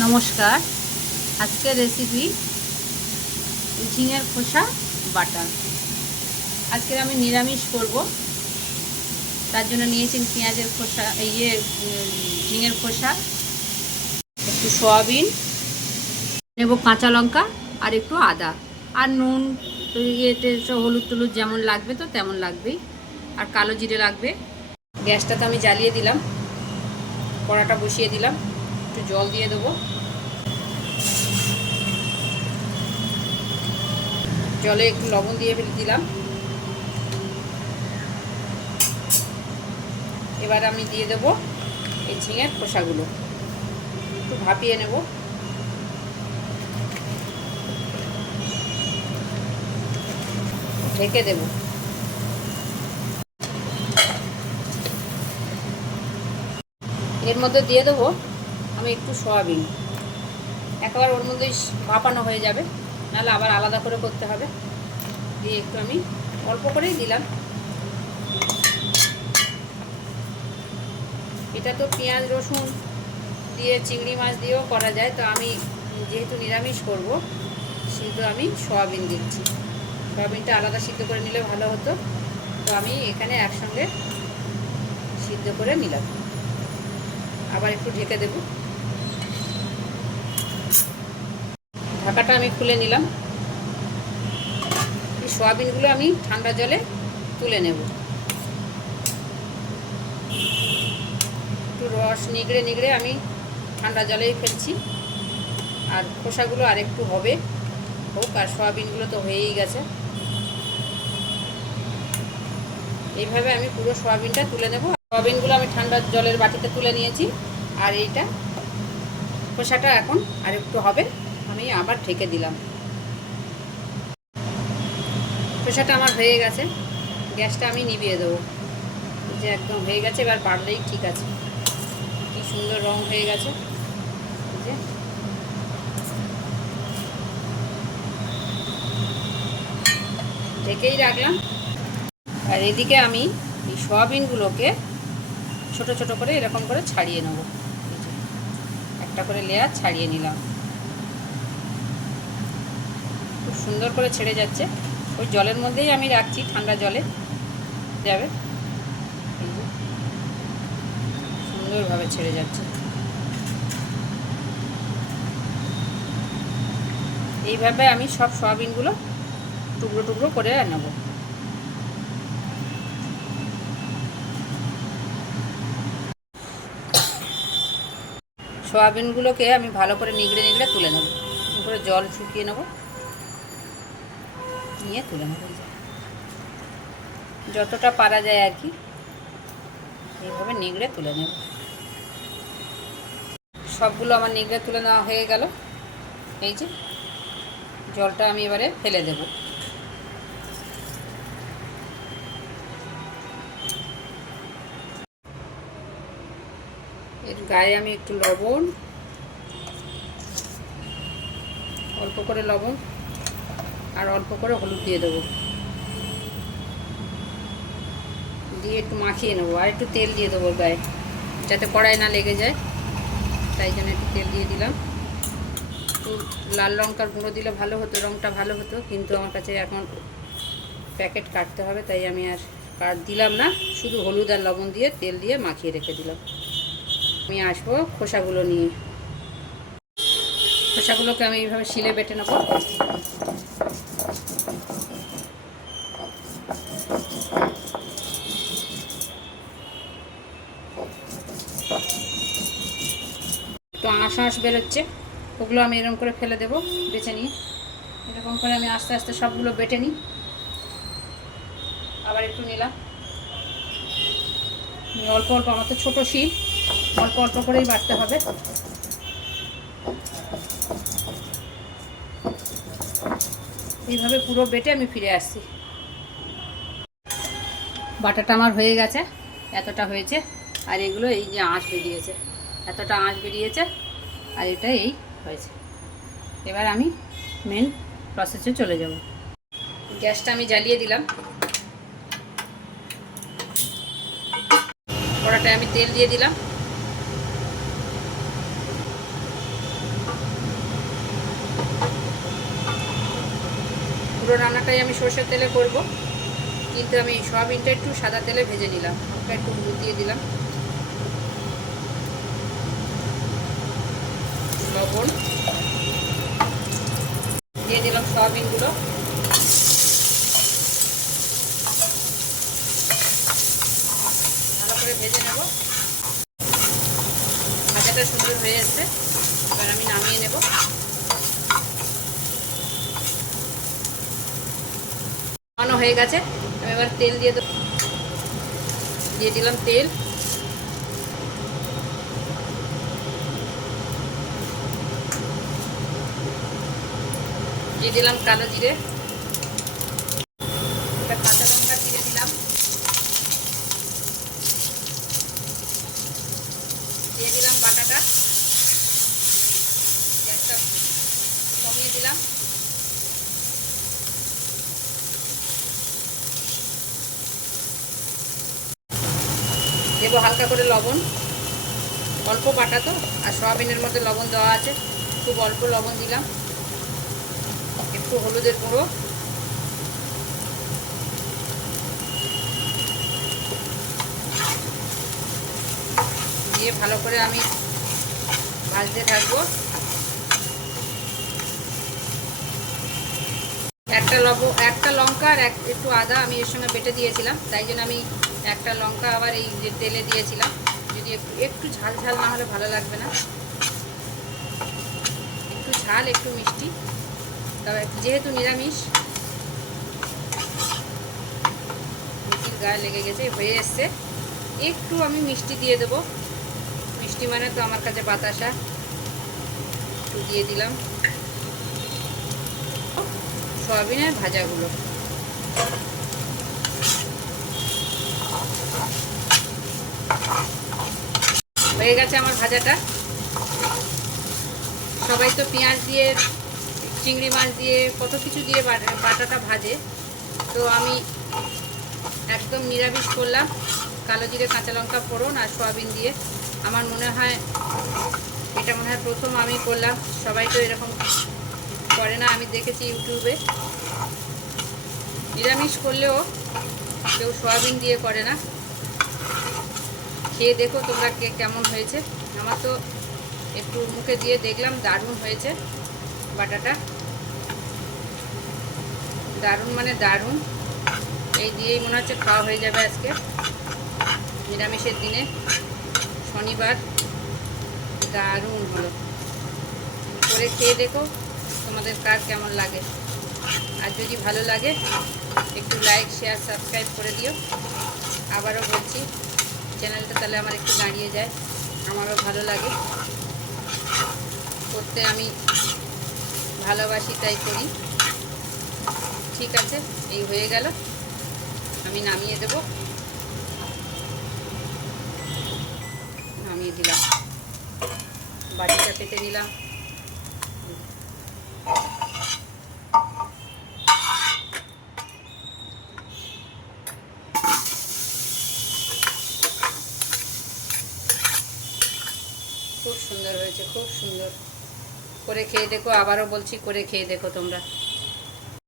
নমস্কার। আজকের রেসিপি ঝিঙের খোসা বাটা। আজকে আমি নিরামিষ করব, তার জন্য নিয়েছি পেঁয়াজের খোসা, ঝিঙের খোসা, একটু সয়াবিন নেব, কাঁচা লঙ্কা আর একটু আদা আর নুন, হলুদ টলুদ যেমন লাগবে তো তেমন লাগবেই, আর কালো জিরে লাগবে। গ্যাসটা তো আমি জ্বালিয়ে দিলাম, কড়াটা বসিয়ে দিলাম, একটু জল দিয়ে দেবো। জলে একটু লবণ দিয়ে ফেলে দিলাম। এবার আমি দিয়ে দেবো এই ঝিঙের খোসাগুলো, একটু ভাপিয়ে নেব। ঢেকে দেব। এর মধ্যে দিয়ে দেবো আমি একটু সয়াবিন, একবার ওর মধ্যে ভাপানো হয়ে যাবে, নাহলে আবার আলাদা করে করতে হবে। দিয়ে একটু আমি অল্প করেই দিলাম। এটা তো পেঁয়াজ রসুন দিয়ে চিংড়ি মাছ দিয়েও করা যায়, তো আমি যেহেতু নিরামিষ করব সেহেতু আমি সয়াবিন দিচ্ছি। সয়াবিনটা আলাদা সিদ্ধ করে নিলে ভালো হতো, তো আমি এখানে একসঙ্গে সিদ্ধ করে নিলাম। আবার একটু ঢেকে দেব। ঢাকাটা আমি খুলে নিলাম। এই সয়াবিনগুলো আমি ঠান্ডা জলে তুলে নেব। একটু রস নিগড়ে নিগড়ে আমি ঠান্ডা জলেই ফেলছি। আর খোসাগুলো আর একটু হবে হোক, আর সয়াবিনগুলো তো হয়েই গেছে। এইভাবে আমি পুরো সয়াবিনটা তুলে নেব। সয়াবিনগুলো আমি ঠান্ডা জলের বাটিতে তুলে নিয়েছি, আর এইটা খোসাটা এখন আর একটু হবে, আমি আবার ঢেকে দিলাম। খোসাটা আমার হয়ে গেছে, গ্যাসটা আমি নিভিয়ে দেবো। যে একদম হয়ে গেছে, এবার বাড়লেই ঠিক আছে। কি সুন্দর রং হয়ে গেছে, যে ঢেকেই রাখলাম। আর এদিকে আমি এই সয়াবিনগুলোকে ছোট ছোট করে এরকম করে ছাড়িয়ে নেব। একটা করে লেয়ার ছাড়িয়ে নিলাম। খুব সুন্দর করে ছেড়ে যাচ্ছে। ওই জলের মধ্যেই আমি রাখছি, ঠান্ডা জলে যাবে। সুন্দরভাবে ছেড়ে যাচ্ছে। এইভাবে আমি সব সয়াবিনগুলো টুকরো টুকরো করে নেব। সয়াবিনগুলোকে আমি ভালো করে নিগড়ে নিগড়ে তুলে নেব। উপরে জল শুকিয়ে নেব, নিয়ে তুলে নেব। যতটা পারা যায় আর কি, এইভাবে নিগড়ে তুলে নেব। সবগুলো আমার নিগড়ে তুলে নেওয়া হয়ে গেল। এই যে জলটা আমি এবারে ফেলে দেব। এর গায়ে আমি একটু লবণ, অল্প করে লবণ আর অল্প করে হলুদ দিয়ে দেবো। দিয়ে একটু মাখিয়ে নেবো, আর একটু তেল দিয়ে দেবো গায়ে, যাতে কড়াই না লেগে যায়। তাই জন্য একটু তেল দিয়ে দিলাম। একটু লাল লঙ্কার গুঁড়ো দিলে ভালো হতো, রঙটা ভালো হতো, কিন্তু আমার কাছে এখন প্যাকেট কাটতে হবে, তাই আমি আর দিলাম না। শুধু হলুদ আর লবণ দিয়ে তেল দিয়ে মাখিয়ে রেখে দিলাম। আমি আসবো খোসাগুলো নিয়ে। খোসাগুলোকে আমি এইভাবে শিলে বেটে নেবো। তো আঁশ বেরোচ্ছে, ওগুলো আমি এরকম করে ফেলে দেবো, বেছে নিয়ে। এরকম করে আমি আস্তে আস্তে সবগুলো বেটে নিই। আবার একটু নিলাম, অল্প অল্প, আমার তো ছোটো শিল, অল্প অল্প করেই বাটতে হবে। এইভাবে পুরো বেটে আমি ফিরে আসছি। বাটাটা আমার হয়ে গেছে, এতটা হয়েছে। আর এগুলো এই যে আঁশ বেরিয়েছে, এতটা আঁশ বেরিয়েছে, আর এটা এই হয়েছে। এবার আমি মেন প্রসেসে চলে যাব। গ্যাসটা আমি জ্বালিয়ে দিলাম। কড়াটায় আমি তেল দিয়ে দিলাম। পুরো রান্নাটাই আমি সর্ষের তেলে করব, কিন্তু আমি সয়াবিনটা একটু সাদা তেলে ভেজে নিলাম। ওটা একটু হলুদ দিয়ে দিলাম, লবণ দিয়ে দিলাম, সয়াবিনগুলো ভালো করে ভেজে নেব। ভাজাটা সুন্দর হয়ে এসছে, এবার আমি নামিয়ে নেব। নামানো হয়ে গেছে, আমি এবার তেল দিয়ে দেবো। দিয়ে দিলাম তেল, দিয়ে দিলাম কালো জিরে, একটা কাঁচা লঙ্কা চিড়ে দিলাম, দিয়ে দিলাম বাটাটা, গ্যাসটা কমিয়ে দিলাম। দেবো হালকা করে লবণ, অল্প বাটা তো, আর সয়াবিনের মধ্যে লবণ দেওয়া আছে, খুব অল্প লবণ দিলাম। একটু হলুদের গুঁড়ো, দিয়ে ভালো করে আমি ভাজতে থাকবো। একটা লঙ্কা আর একটু আদা আমি এর সঙ্গে বেটে দিয়েছিলাম, তাই জন্য আমি একটা লঙ্কা আবার এই যে তেলে দিয়েছিলাম। যদি একটু ঝাল ঝাল না হলে ভালো লাগবে না, একটু ঝাল একটু মিষ্টি, তবে যেহেতু নিরামিষ, মিষ্টির গায়ে লেগে গেছে, হয়ে এসছে। একটু আমি মিষ্টি দিয়ে দেবো, মিষ্টি মানে তো আমার কাছে বাতাসা, একটু দিয়ে দিলাম সয়াবিনের ভাজাগুলো। হয়ে গেছে আমার ভাজাটা। সবাই তো পেঁয়াজ দিয়ে, চিংড়ি মাছ দিয়ে, কত কিছু দিয়ে বাটাটা ভাজে, তো আমি একদম নিরামিষ করলাম, কালো জিরে কাঁচা লঙ্কা ফোড়ন আর সয়াবিন দিয়ে। আমার মনে হয় এটা প্রথম আমি করলাম, সবাই তো এরকম করে না, আমি দেখেছি ইউটিউবে। নিরামিষ করলেও কেউ সয়াবিন দিয়ে করে না। খেয়ে দেখো তোমরা কেমন হয়েছে। আমার তো একটু মুখে দিয়ে দেখলাম, দারুণ হয়েছে বাটাটা, দারুণ মানে দারুণ। এই দিয়েই মনে হচ্ছে খাওয়া হয়ে যাবে আজকে নিরামিষের দিনে, শনিবার। দারুণ হলো, করে খেয়ে দেখো তোমাদের কার কেমন লাগে। আর যদি ভালো লাগে একটু লাইক শেয়ার সাবস্ক্রাইব করে দিও। আবারও বলছি, চ্যানেলটা তাহলে আমার একটু দাঁড়িয়ে যায়, আমারও ভালো লাগে করতে, আমি ভালোবাসি তাই করি। ঠিক আছে, এই হয়ে গেল, আমি নামিয়ে দেব। নামিয়ে দিলাম, বাটিটা পেতে নিলাম। খুব সুন্দর হয়েছে, খুব সুন্দর। করে খেয়ে দেখো, আবারও বলছি করে খেয়ে দেখো তোমরা।